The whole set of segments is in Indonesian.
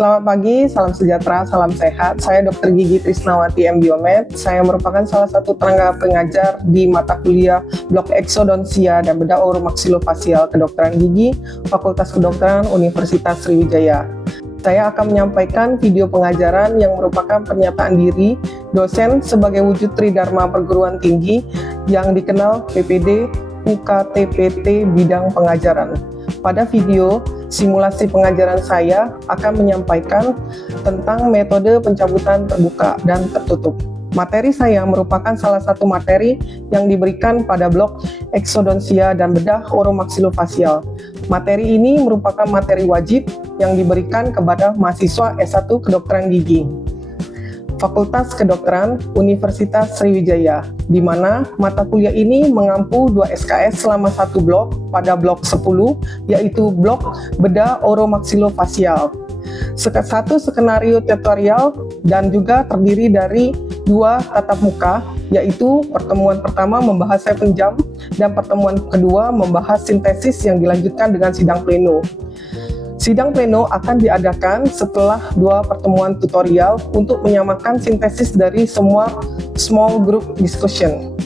Selamat pagi, salam sejahtera, salam sehat. Saya Dr. Gigi Trisnawati M.Biomed. Saya merupakan salah satu tenaga pengajar di mata kuliah Blok Eksodonsia dan Bedah Oromaxilofasial Kedokteran Gigi, Fakultas Kedokteran Universitas Sriwijaya. Saya akan menyampaikan video pengajaran yang merupakan pernyataan diri dosen sebagai wujud tridharma perguruan tinggi yang dikenal PPD UKTPT bidang pengajaran. Pada video simulasi pengajaran saya akan menyampaikan tentang metode pencabutan terbuka dan tertutup. Materi saya merupakan salah satu materi yang diberikan pada blok eksodonsia dan bedah oromaxilofasial. Materi ini merupakan materi wajib yang diberikan kepada mahasiswa S1 Kedokteran Gigi, Fakultas Kedokteran Universitas Sriwijaya, di mana mata kuliah ini mengampu 2 SKS selama satu blok pada blok 10, yaitu blok bedah oromaxilofasial. Satu skenario tutorial dan juga terdiri dari 2 tatap muka, yaitu pertemuan pertama membahas 7 jam dan pertemuan kedua membahas sintesis yang dilanjutkan dengan sidang pleno. Sidang pleno akan diadakan setelah 2 pertemuan tutorial untuk menyamakan sintesis dari semua small group discussion.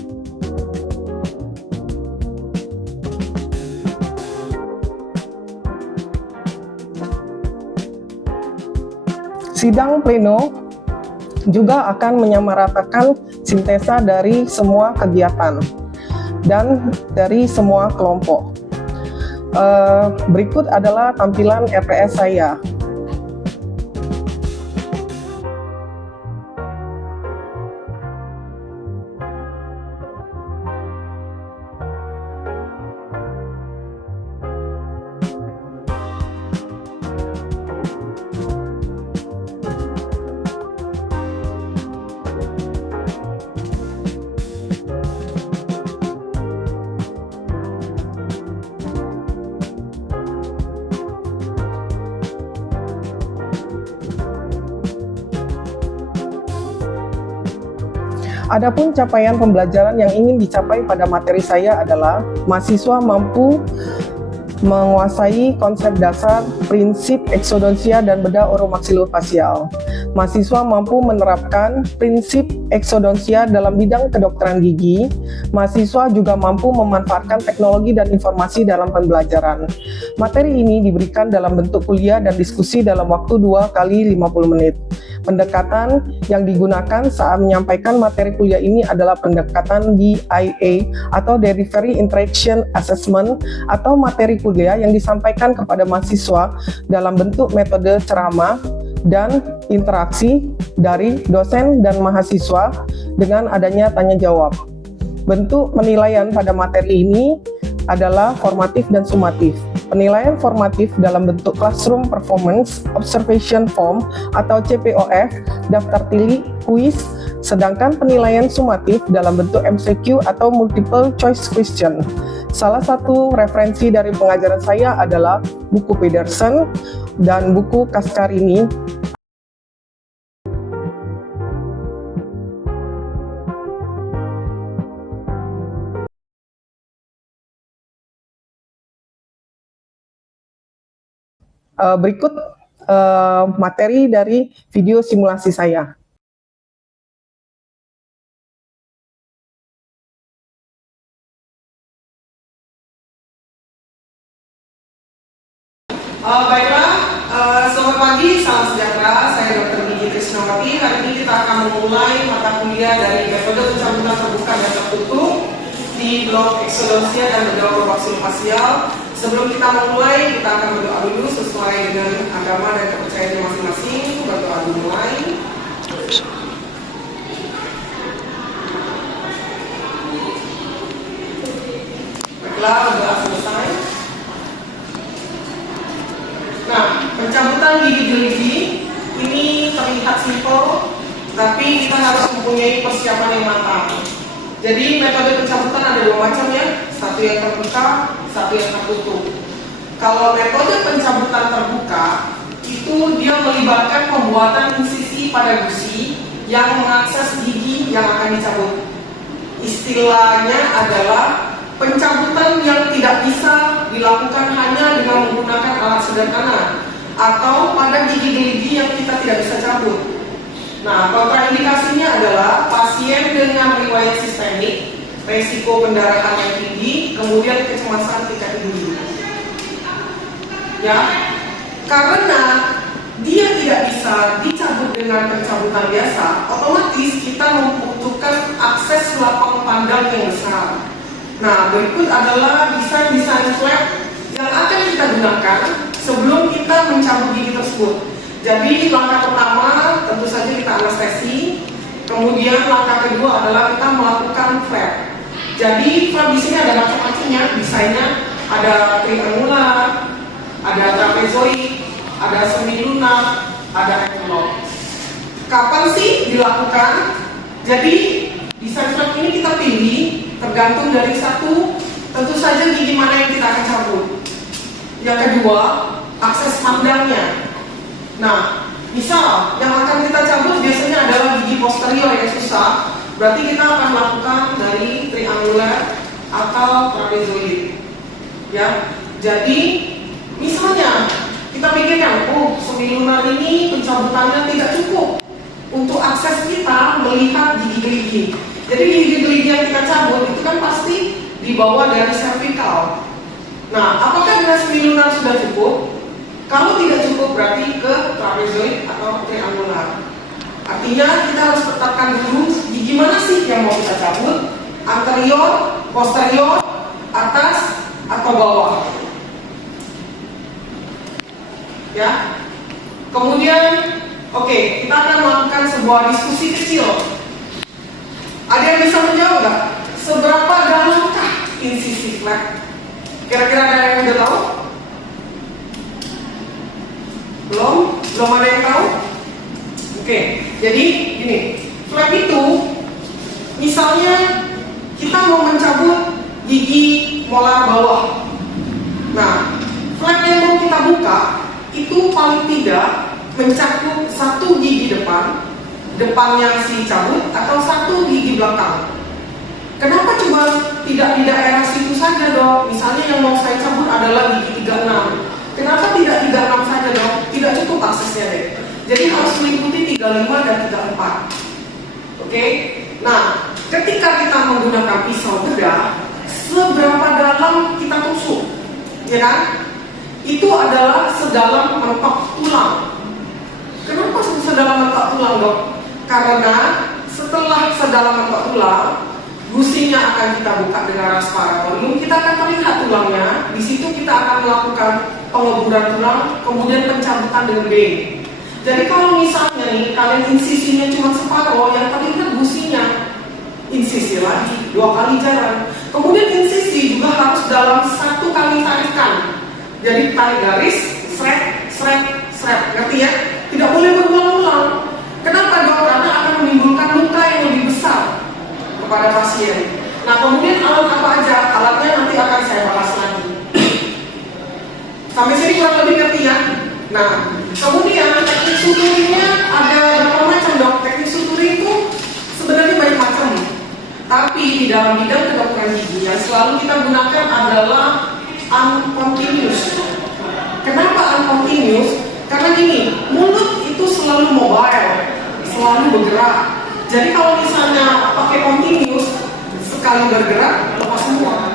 Sidang pleno juga akan menyamaratakan sintesa dari semua kegiatan dan dari semua kelompok. Berikut adalah tampilan RPS saya. Adapun capaian pembelajaran yang ingin dicapai pada materi saya adalah mahasiswa mampu menguasai konsep dasar, prinsip eksodonsia dan bedah oromaxilofasial. Mahasiswa mampu menerapkan prinsip eksodonsia dalam bidang kedokteran gigi. Mahasiswa juga mampu memanfaatkan teknologi dan informasi dalam pembelajaran. Materi ini diberikan dalam bentuk kuliah dan diskusi dalam waktu 2 kali 50 menit. Pendekatan yang digunakan saat menyampaikan materi kuliah ini adalah pendekatan DIA atau Delivery Interaction Assessment, atau materi kuliah yang disampaikan kepada mahasiswa dalam bentuk metode ceramah dan interaksi dari dosen dan mahasiswa dengan adanya tanya jawab. Bentuk penilaian pada materi ini adalah formatif dan sumatif. Penilaian formatif dalam bentuk Classroom Performance Observation Form atau CPOF, daftar pilih, kuis, sedangkan penilaian sumatif dalam bentuk MCQ atau Multiple Choice Question. Salah satu referensi dari pengajaran saya adalah buku Pedersen dan buku Kaskarini. Berikut materi dari video simulasi saya. Baiklah, selamat pagi, salam sejahtera. Saya Dr. Gigi Trisnawati. Hari ini kita akan memulai mata kuliah dari metode pencabutan terbuka dan tertutup di blok eksodonsia dan bedah oromaxilofasial. Sebelum kita memulai, kita akan berdoa dulu sesuai dengan agama dan kepercayaan masing-masing. Berdoa dimulai. Baiklah, berdoa selesai. Nah, pencabutan gigi-gigi ini terlihat simpel, tapi kita harus mempunyai persiapan yang matang. Jadi metode pencabutan ada 2 macam ya, satu yang terbuka, satu yang tertutup. Kalau metode pencabutan terbuka, itu dia melibatkan pembuatan insisi pada gusi yang mengakses gigi yang akan dicabut. Istilahnya adalah pencabutan yang tidak bisa dilakukan hanya dengan menggunakan alat sederhana, atau pada gigi-gigi Nah, kontraindikasinya adalah pasien dengan riwayat sistemik, resiko pendarahan yang tinggi, kemudian kecemasan tingkat tinggi. Ya, karena dia tidak bisa dicabut dengan pencabutan biasa, otomatis kita membutuhkan akses lapang pandang yang besar. Nah, berikut adalah desain-desain flap yang akan kita gunakan sebelum kita mencabut gigi tersebut. Jadi langkah pertama tentu saja kita anestesi, kemudian langkah kedua adalah kita melakukan flap. Jadi flap di sini ada macam-macamnya, desainnya ada triangular, ada trapezoid, ada semilunar, ada envelope. Kapan sih dilakukan? Jadi desain flap ini kita pilih tergantung dari satu, tentu saja gigi mana yang kita akan cabut. Yang kedua, akses pandangnya. Nah, misal yang akan kita cabut biasanya adalah gigi posterior yang susah, berarti kita akan melakukan dari triangular atau trapezoid. Ya, jadi misalnya kita pikirkan, oh semilunar ini pencabutannya tidak cukup untuk akses kita melihat gigi-gigi. Jadi gigi-gigi yang kita cabut itu kan pasti dibawa dari cervical. Nah, apakah dengan semilunar sudah cukup? Kalau tidak cukup berarti ke trapezoid atau triangular. Artinya kita harus tetapkan dulu gigi mana sih yang mau kita cabut, anterior, posterior, atas atau bawah. Ya. Kemudian, oke, kita akan melakukan sebuah diskusi kecil. Ada yang bisa menjawab nggak? Seberapa dalamkah insisi flap? Kira-kira ada yang udah tahu? Belum ada yang tahu? Oke, jadi gini, flap itu misalnya kita mau mencabut gigi molar bawah. Nah, flap yang mau kita buka itu paling tidak mencakup satu gigi depannya si cabut atau satu gigi belakang. Kenapa cuma tidak di daerah situ saja dok? Misalnya yang mau saya cabut adalah gigi 36. Kenapa tidak 36 saja dok? Tidak cukup aksesnya deh. Jadi harus meliputi 35 dan 34. Oke? Nah, ketika kita menggunakan pisau bedah, seberapa dalam kita tusuk? Ya kan? Itu adalah sedalam mentok tulang. Kenapa sedalam mentok tulang dok? Karena setelah sedalam mentok tulang, gusinya akan kita buka dengan rasparatorium, kita akan terlihat tulangnya. Di situ kita akan melakukan pengeburan tulang, kemudian pencabutan dengan B. Jadi kalau misalnya nih kalian insisinya cuma separuh, yang terlihat gusinya, insisi lagi 2 kali jalan. Kemudian insisi juga harus dalam 1 kali tarikan. Jadi tarik garis, sret, ngerti ya? Tidak boleh berulang-ulang. Kenapa dok? Karena akan menimbulkan luka yang lebih besar kepada pasien. Nah, kemudian alat apa aja? Alatnya nanti akan saya bahas lagi. Sampai sini kurang lebih ngerti ya? Nah, kemudian teknik suturingnya ada berapa macam dok? Teknik suturing itu sebenarnya banyak macam. Tapi di dalam bidang kedokteran gigi yang selalu kita gunakan adalah uncontinuous. Kenapa uncontinuous? Karena gini, mulut itu selalu mobile, selalu bergerak. Jadi kalau misalnya pakai continuous, sekali bergerak, lepas semua.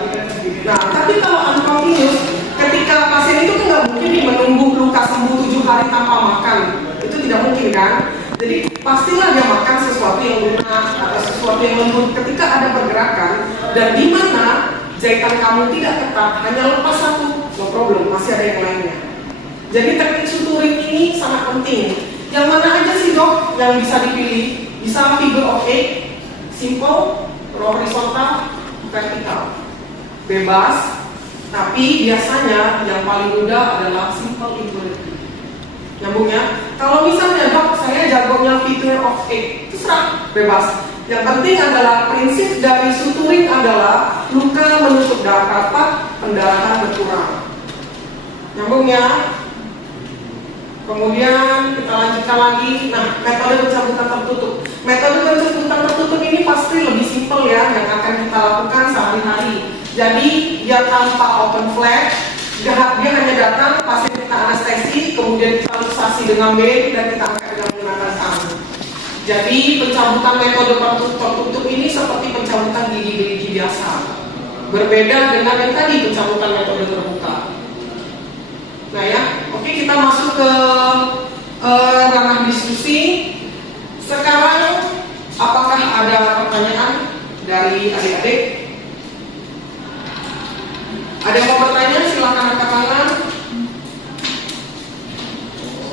Nah, tapi kalau uncontinuous, ketika pasien itu nggak mungkin menunggu luka sembuh 7 hari tanpa makan. Itu tidak mungkin kan? Jadi pastilah dia makan sesuatu yang lunak atau sesuatu yang lembut ketika ada pergerakan. Dan di mana jahitan kamu tidak ketat, hanya lepas satu, no problem, masih ada yang lainnya. Jadi teknik suturing ini sangat penting. Yang mana aja sih dok yang bisa dipilih? Bisa figure of 8, simple, horizontal, vertikal, bebas. Tapi biasanya yang paling mudah adalah simple infinity. Nyambung ya? Kalau misalnya dok, saya jagonya figure of 8, terserah, bebas. Yang penting adalah prinsip dari suturing adalah luka menutup darah rapat, pendarahan berkurang. Nyambung ya? Kemudian kita lanjutkan lagi. Nah, metode pencabutan tertutup. Metode pencabutan tertutup ini pasti lebih simpel ya, yang akan kita lakukan sehari-hari. Jadi dia tanpa open flap, dia hanya datang, pasien kita anestesi, kemudian kita luxasi dengan B dan kita angkat dengan menggunakan tangan. Jadi pencabutan metode tertutup ini seperti pencabutan gigi gerigi biasa. Berbeda dengan yang tadi pencabutan metode terbuka. Nah ya, oke, kita masuk ke ranah diskusi. Sekarang apakah ada pertanyaan dari adik-adik? Ada yang mau bertanya? Silakan angkat tangan.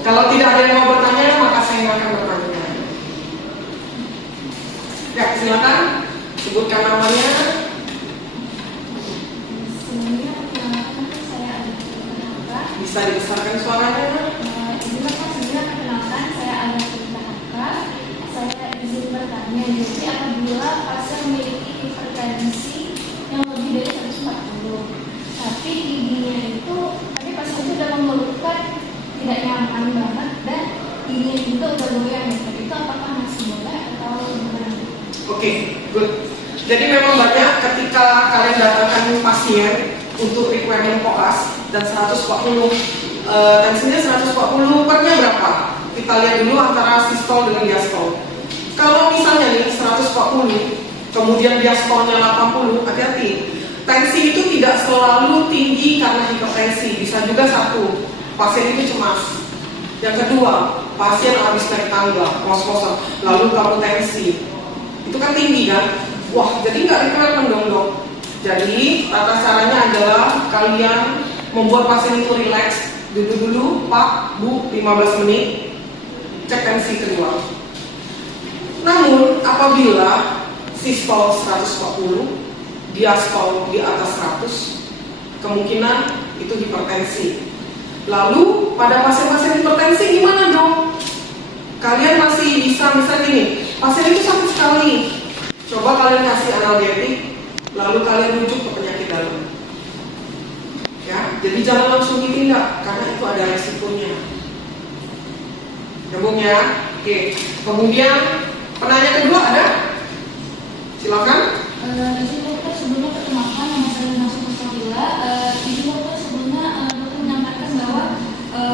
Kalau tidak ada yang mau bertanya, maka saya yang akan bertanya. Ya, silakan sebutkan namanya. Bisa dibesarkan suaranya? Perkenalkan, saya Ana Haka. Saya izin bertanya, jadi apabila pasien memiliki hipertensi yang lebih dari 140, tapi giginya itu, tapi pasien itu sudah mengeluhkan tidak nyaman banget dan giginya itu udah goyang, itu apakah masih boleh atau gimana? Oke, good. Jadi memang banyak ketika kalian datangkan pasien untuk requirement koas dan 140 tensinya 140 pernya berapa? Kita lihat dulu antara sistol dengan diastol. Kalau misalnya nih 140 kemudian diastolnya 80, hati-hati. Tensi itu tidak selalu tinggi karena hipertensi, bisa juga satu, pasien itu cemas. Yang kedua, pasien habis naik tangga, kos-kosan, lalu kamu tensi. Itu kan tinggi kan? Wah, jadi nggak requirement dong. Jadi tata caranya adalah kalian membuat pasien itu relax, duduk dulu, Pak, Bu, 15 menit, cek tensi kedua. Namun apabila sistol 140, diastol di atas 100, kemungkinan itu hipertensi. Lalu pada pasien-pasien hipertensi gimana dong? Kalian masih bisa misalnya gini, pasien itu sakit sekali, coba kalian kasih analgetik, lalu kalian rujuk ke penyakit dalam. Ya, jadi jangan langsung ditindak karena itu ada resikonya. Nyambung ya? Oke. Kemudian penanya kedua ada? Silakan. Izin dokter, sebelumnya perkenalkan, nama saya Nina Sukusabila. Izin dokter, sebelumnya dokter menyampaikan bahwa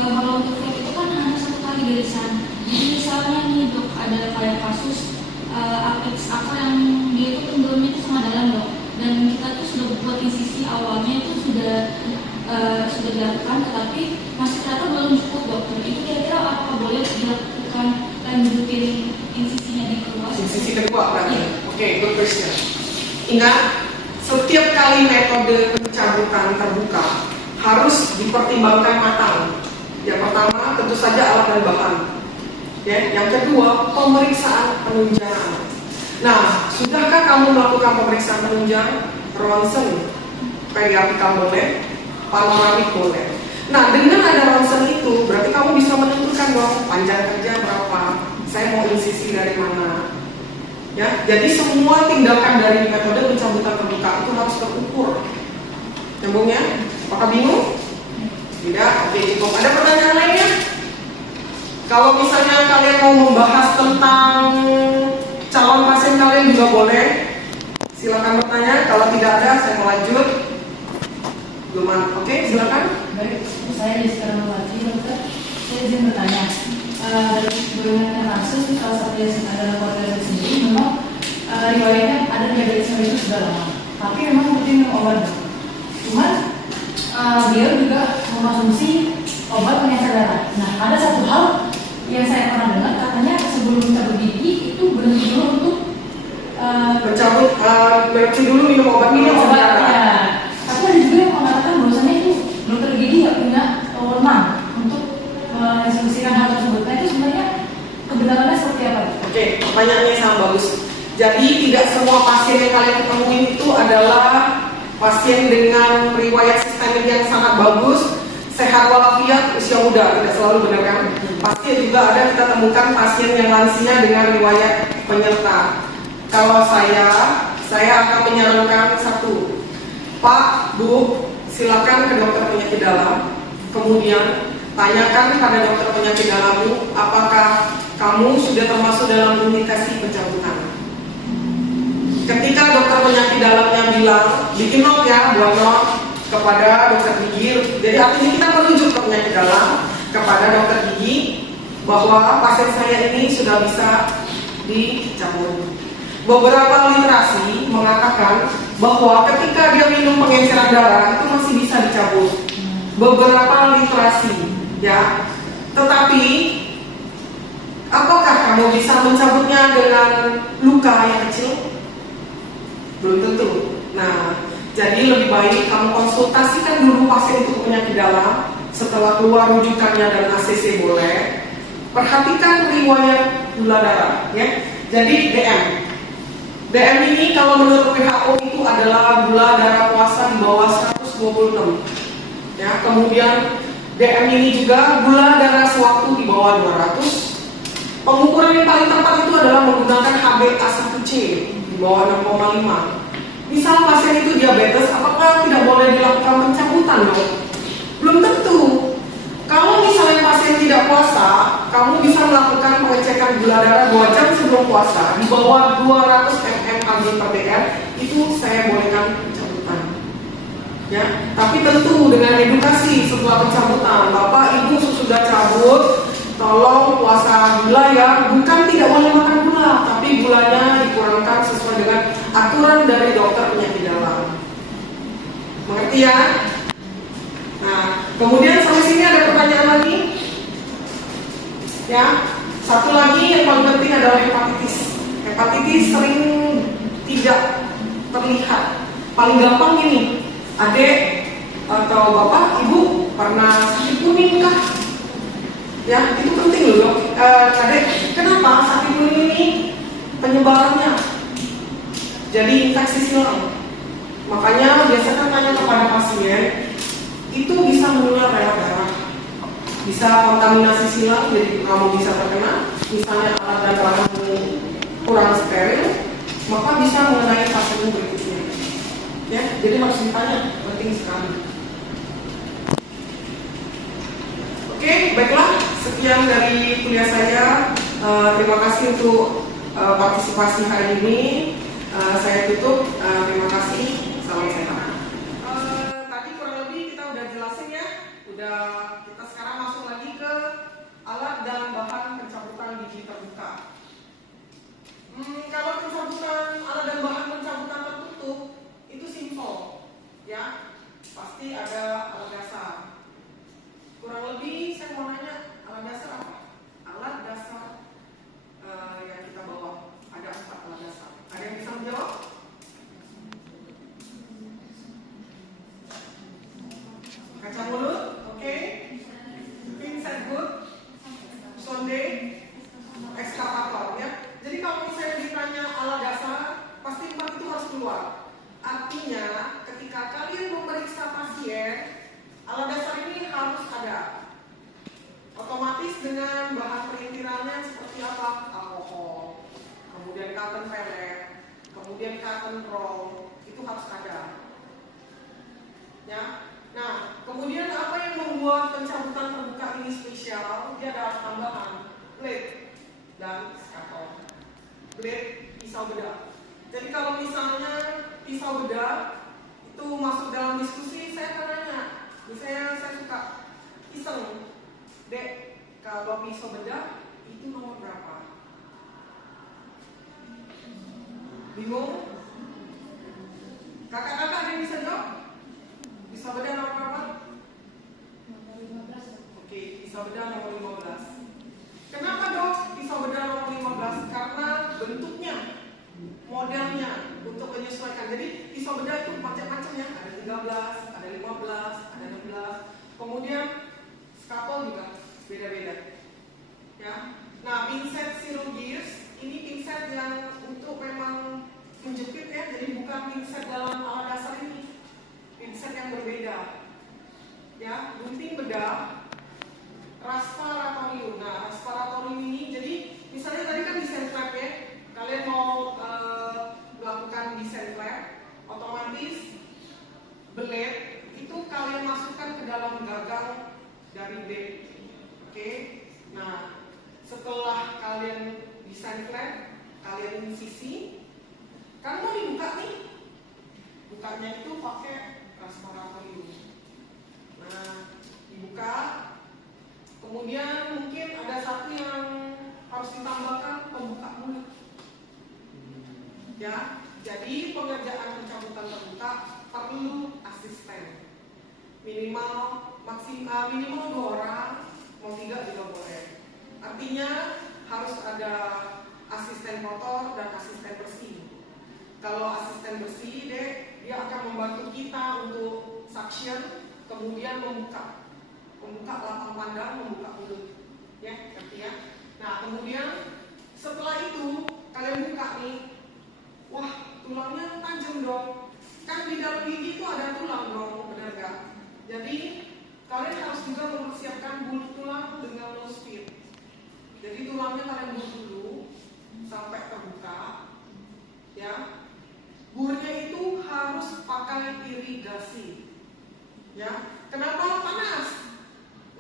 kalau untuk flap itu kan hanya satu kali garisan. Jadi misalnya nih dok, ada kayak kasus apex akor yang dia itu tenggelamnya itu sangat dalam dok, dan kita tuh sudah buat insisi awalnya itu sudah dilakukan, tetapi masih ternyata belum cukup dokter. Itu kira-kira apa boleh dilakukan lanjutin insisinya di keluar? Insisi kedua berarti. Oke, good question. Ingat, setiap kali metode pencabutan terbuka harus dipertimbangkan matang. Yang pertama tentu saja alat dan bahan. Ya, yang kedua pemeriksaan penunjang. Nah, sudahkah kamu melakukan pemeriksaan penunjang? Ronsen, periapikal boleh, panoramik boleh. Nah, dengan ada ronsen itu berarti kamu bisa menentukan dong panjang kerja berapa, saya mau insisi dari mana. Ya, jadi semua tindakan dari metode pencabutan terbuka itu harus terukur. Nyambungnya? Apakah bingung? Tidak? Oke, cukup. Ada pertanyaan lainnya? Kalau misalnya kalian mau membahas tentang calon pasien kalian juga boleh. Silakan bertanya. Kalau tidak ada, saya mau lanjut. Belum ada. Oke, silakan. Baik, saya Jessica Rahmawati, dokter. Saya izin bertanya. Dari beberapa kasus, salah satu yang adalah keluarga saya sendiri, memang riwayatnya ada diabetes itu sudah lama. Tapi memang rutin minum obat. Cuman dia juga mengkonsumsi obat pengencer darah. Nah, ada satu hal yang saya pernah dengar, katanya sebelum mencabut gigi itu berhenti dulu untuk berhenti dulu minum obat ya. Tapi ada juga yang mengatakan bahwasanya itu dokter gigi nggak punya wewenang untuk menginstruksikan hal tersebut. Nah, itu sebenarnya kebenarannya seperti apa? Oke, pertanyaannya sangat bagus. Jadi tidak semua pasien yang kalian ketemui itu adalah pasien dengan riwayat sistemik yang sangat bagus, sehat walafiat, usia muda, tidak selalu benar kan? Pasti juga ada kita temukan pasien yang lansia dengan riwayat penyerta. Kalau saya akan menyarankan satu, Pak, Bu, silakan ke dokter penyakit dalam. Kemudian tanyakan pada dokter penyakit dalammu, apakah kamu sudah termasuk dalam indikasi pencabutan. Ketika dokter penyakit dalamnya bilang, bikin not ya, buat not kepada dokter gigi. Jadi artinya kita merujuk ke penyakit dalam kepada dokter gigi bahwa pasien saya ini sudah bisa dicabut. Beberapa literasi mengatakan bahwa ketika dia minum pengenceran darah itu masih bisa dicabut. Beberapa literasi, ya. Tetapi apakah kamu bisa mencabutnya dengan luka yang kecil? Belum tentu. Nah, jadi lebih baik kamu konsultasikan dulu pasien untuk penyakit dalam. Setelah keluar rujukannya dan ACC boleh. Perhatikan riwayat gula darah, ya. Jadi DM ini kalau menurut WHO itu adalah gula darah puasa di bawah 126. Ya, kemudian DM ini juga gula darah sewaktu di bawah 200. Pengukuran yang paling tepat itu adalah menggunakan HbA1c di bawah 6,5. Misal pasien itu diabetes, apakah tidak boleh dilakukan pencabutan dong? Belum tentu. Kalau misalnya pasien tidak puasa, kamu bisa melakukan pengecekan gula darah 2 jam sebelum puasa di bawah 200 mmHg/dl, itu saya bolehkan pencabutan. Ya, tapi tentu dengan edukasi setelah pencabutan. Bapak Ibu sudah cabut, tolong puasa gula ya, bukan tidak boleh makan gula, tapi gulanya dikurangkan sesuai dengan aturan dari dokter penyakit dalam. Mengerti ya? Nah, kemudian sampai sini ada pertanyaan lagi? Ya, satu lagi yang paling penting adalah hepatitis. Hepatitis sering tidak terlihat. Paling gampang ini, adik atau bapak, ibu pernah sakit kuning kah? Ya, itu penting loh. Adik, kenapa sakit kuning ini penyebarannya jadi infeksi silang? Makanya biasanya tanya kepada pasien, itu bisa menular lewat darah, bisa kontaminasi silang, jadi kamu bisa terkena. Misalnya alat dan bahanmu kurang steril, maka bisa mengenai pasien berikutnya. Ya, jadi harus ditanya, penting sekali. Oke, baiklah, sekian dari kuliah saya. Terima kasih untuk partisipasi hari ini. Saya tutup. Terima kasih. Salam sehat. Tadi kurang lebih kita udah jelasin ya. Kita sekarang masuk lagi ke alat dan bahan pencabutan gigi terbuka. Kalau pencabutan alat dan bahan pencabutan tertutup itu simpel, ya. Pasti ada alat dasar. Kurang lebih saya mau nanya, alat dasar apa? Alat dasar yang kita bawa ada 4 alat dasar. Ada yang bisa menjawab? Kaca mulut, oke. Pinset good, sonde, ekskavator, ya. Jadi kalau misalnya ditanya alat dasar, pasti 4 itu harus keluar. Artinya, ketika kalian memeriksa pasien, alat dasar ini harus ada. Otomatis dengan bahan perintirannya seperti apa? Alkohol, kemudian cotton pellet, kemudian cotton roll, itu harus ada. Ya. Nah, kemudian apa yang membuat pencabutan terbuka ini spesial? Dia ada tambahan blade dan scalpel. Blade, pisau bedah. Jadi kalau misalnya pisau bedah itu masuk dalam diskusi, saya akan nanya. Misalnya saya suka iseng, Dek, kalau pisau bedah itu nomor berapa? Bingung? Kakak-kakak ada yang bisa jawab? Pisau bedah nomor berapa? Nomor 15. Oke, pisau bedah nomor 15. Kenapa dok pisau bedah nomor 15? Karena bentuknya, modelnya untuk menyesuaikan. Jadi pisau bedah itu macam-macam ya. Ada 13, ada 15, ada 16. Kemudian scalpel juga beda-beda. Ya. Nah, pinset chirurgis ini pinset yang untuk memang menjepit ya. Jadi bukan pinset dalam alat dasar ini. Pinset yang berbeda. Ya, gunting bedah, rasparatorium. Nah, rasparatorium ini jadi misalnya tadi kan desain flap ya. Kalian mau melakukan desain flap, otomatis blade itu kalian masukkan ke dalam gagang dari blade. Oke. Nah, setelah kalian desain flap, kalian sisi, kan mau dibuka nih. Bukanya itu pakai rasparatorium. Nah, dibuka. Kemudian mungkin ada satu yang harus ditambahkan pembuka mulut. Ya, jadi pengerjaan pencabutan terbuka perlu asisten. Minimal 2 orang, mau 3 juga boleh. Artinya harus ada asisten kotor dan asisten bersih. Kalau asisten bersih, dia akan membantu kita untuk suction, kemudian membuka lapang pandang, membuka mulut, ya, ngerti ya. Nah, kemudian setelah itu kalian buka nih, wah tulangnya tajam dong. Kan di dalam gigi itu ada tulang dong, benar gak? Jadi kalian harus juga mempersiapkan bulu tulang dengan low speed. Jadi tulangnya kalian buat dulu sampai terbuka, ya. Burnya itu harus pakai irigasi, ya. Kenapa panas?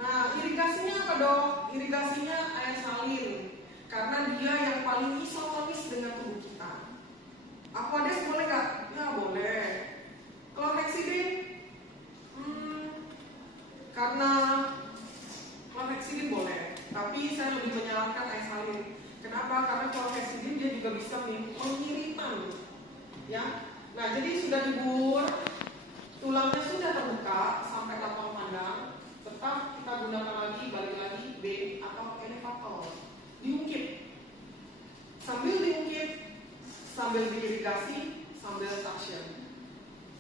Nah, irigasinya apa dong? Irigasinya air salin, karena dia yang paling isotonis dengan tubuh kita. Aquades boleh nggak? Ya boleh. Chlorhexidin, karena chlorhexidin boleh, tapi saya lebih menyarankan air salin. Kenapa? Karena chlorhexidin dia juga bisa mengiritan, ya. Nah, jadi sudah dibur, tulangnya sudah terbuka sampai lapang pandang, tetap kita gunakan lagi, balik lagi B atau elevator. Diungkit, sambil diungkit, sambil diirigasi, sambil suction,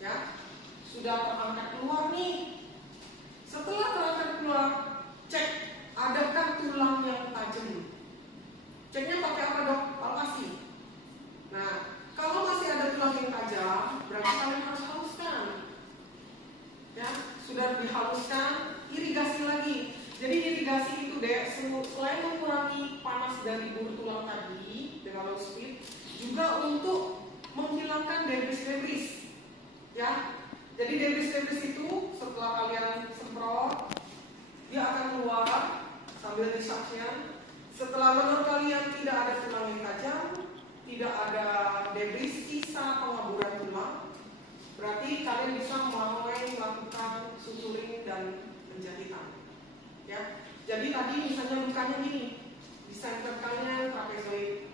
ya. Sudah terangkat keluar nih. Setelah terangkat keluar, cek adakah tulang yang tajam. Ceknya pakai apa dok? Palpasi. Nah, kalau masih ada tulang yang tajam, berarti kalian harus haluskan. Ya, sudah dihaluskan, irigasi lagi. Jadi irigasi itu selain mengurangi panas dari bulu tulang tadi dengan low speed, juga untuk menghilangkan debris-debris. Ya, jadi debris-debris itu setelah kalian semprot, dia akan keluar sambil disuction. Setelah menurut kalian tidak ada tulang yang tajam, tidak ada debris sisa pengaburan tulang, berarti kalian bisa mulai melakukan suturing dan penjahitan. Ya, jadi tadi misalnya lukanya gini, di center kalian trapezoid,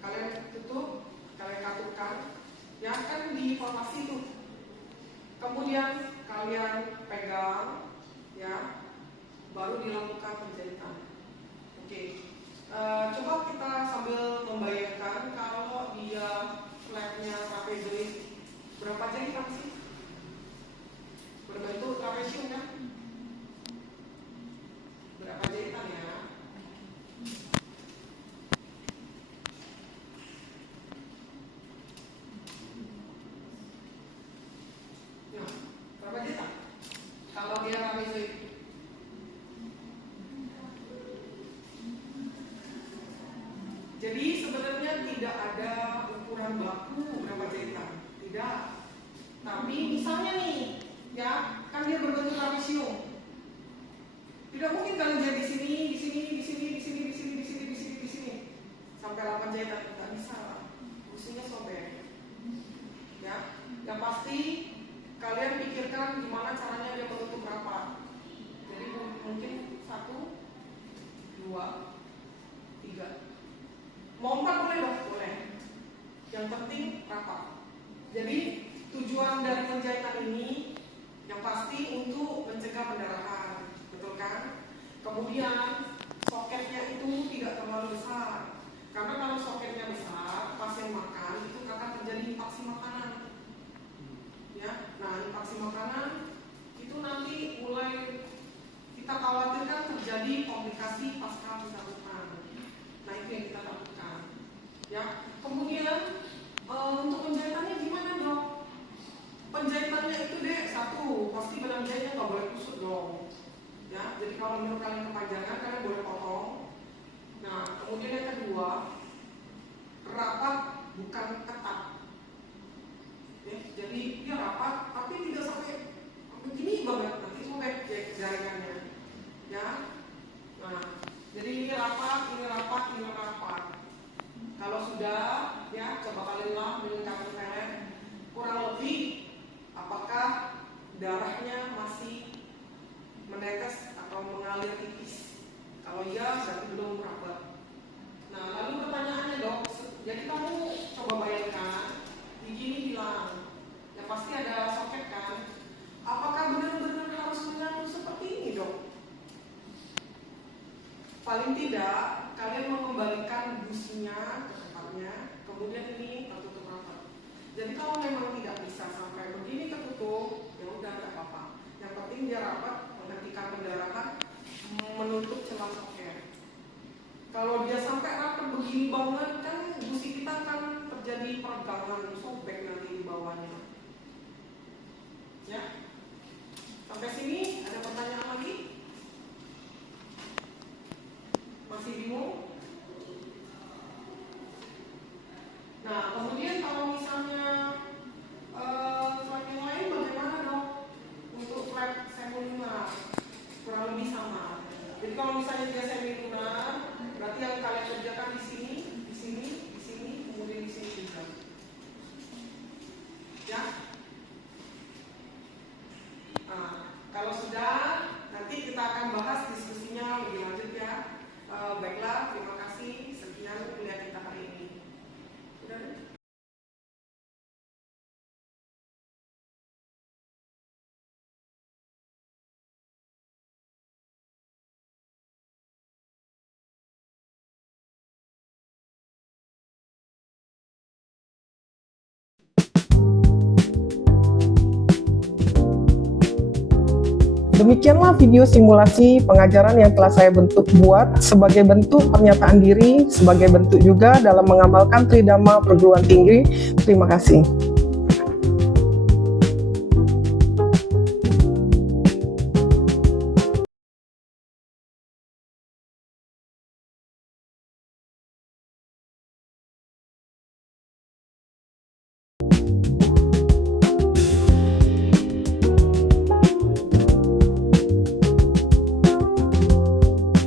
kalian tutup, kalian katupkan, ya kan di formasi itu. Kemudian kalian pegang, ya, baru dilakukan penjahitan. Oke, coba kita sambil membayangkan kalau dia flapnya trapezoid, berapa jahitan sih? Berbentuk trapesium kan? Berapa jahitan ya? Ya, berapa jahitan? Kalau dia trapezoid. Jadi sebenarnya tidak ada ukuran baku berapa jahitan, tidak. Tapi misalnya nih, ya, kan dia berbentuk trapesium. Tidak mungkin kalian lihat di sini, di sini, di sini, di sini, di sini, di sini, di sini, di sini, sampai 8 jahitan, tidak bisa lah. Kursinya sobek. Ya, yang pasti kalian pikirkan gimana caranya dia menutup rapat. Jadi mungkin 1, 2, 3. Mau 4 boleh dong? Boleh. Yang penting rapat. Jadi tujuan dari penjahitan ini yang pasti untuk mencegah pendarahan, betul kan? Kemudian soketnya itu tidak terlalu besar, karena kalau soketnya besar, pasien makan itu akan terjadi infeksi makanan. Ya, nah infeksi makanan itu nanti mulai kita khawatirkan terjadi komplikasi pasca pencabutan. Nah itu yang kita lakukan. Ya, kemudian untuk penjahitannya gimana dok? Penjahitannya itu satu, pasti benang jahitnya nggak boleh kusut dong. Ya, jadi kalau menurut kalian kepanjangan, kalian boleh potong. Nah, kemudian yang kedua, rapat bukan ketat. Ya, jadi dia rapat, tapi tidak sampai begini banget, nanti sobek jaringannya. Ya, nah, jadi ini rapat, ini rapat, ini rapat. Kalau sudah, ya coba kalian lah dengan cotton pellet, kurang lebih apakah darahnya masih menetes atau mengalir tipis? Kalau iya, berarti belum rapat. Nah, lalu pertanyaannya dok, jadi kamu coba bayangkan paling tidak kalian mengembalikan businya ke tempatnya, kemudian ini tertutup rapat. Jadi kalau memang tidak bisa sampai begini tertutup, ya udah nggak apa-apa. Yang penting dia rapat, menghentikan pendarahan, menutup celah soket. Kalau dia sampai rapat begini banget, kan busi kita akan terjadi peregangan, sobek nanti di bawahnya. Ya, sampai sini ada pertanyaan lagi? Masih bingung? Nah, kemudian kalau misalnya flap yang lain bagaimana dong? Untuk flap semilunar kurang lebih sama. Jadi kalau misalnya dia semilunar, berarti yang kalian kerjakan di sini, di sini, di sini, kemudian di sini juga. Ya. Nah, kalau sudah, nanti kita akan bahas diskusinya lebih lanjut ya. Baiklah, terima kasih. Sekian kuliah kita hari ini. Sudah. Demikianlah video simulasi pengajaran yang telah saya buat sebagai bentuk pernyataan diri, sebagai bentuk juga dalam mengamalkan Tridharma perguruan tinggi. Terima kasih.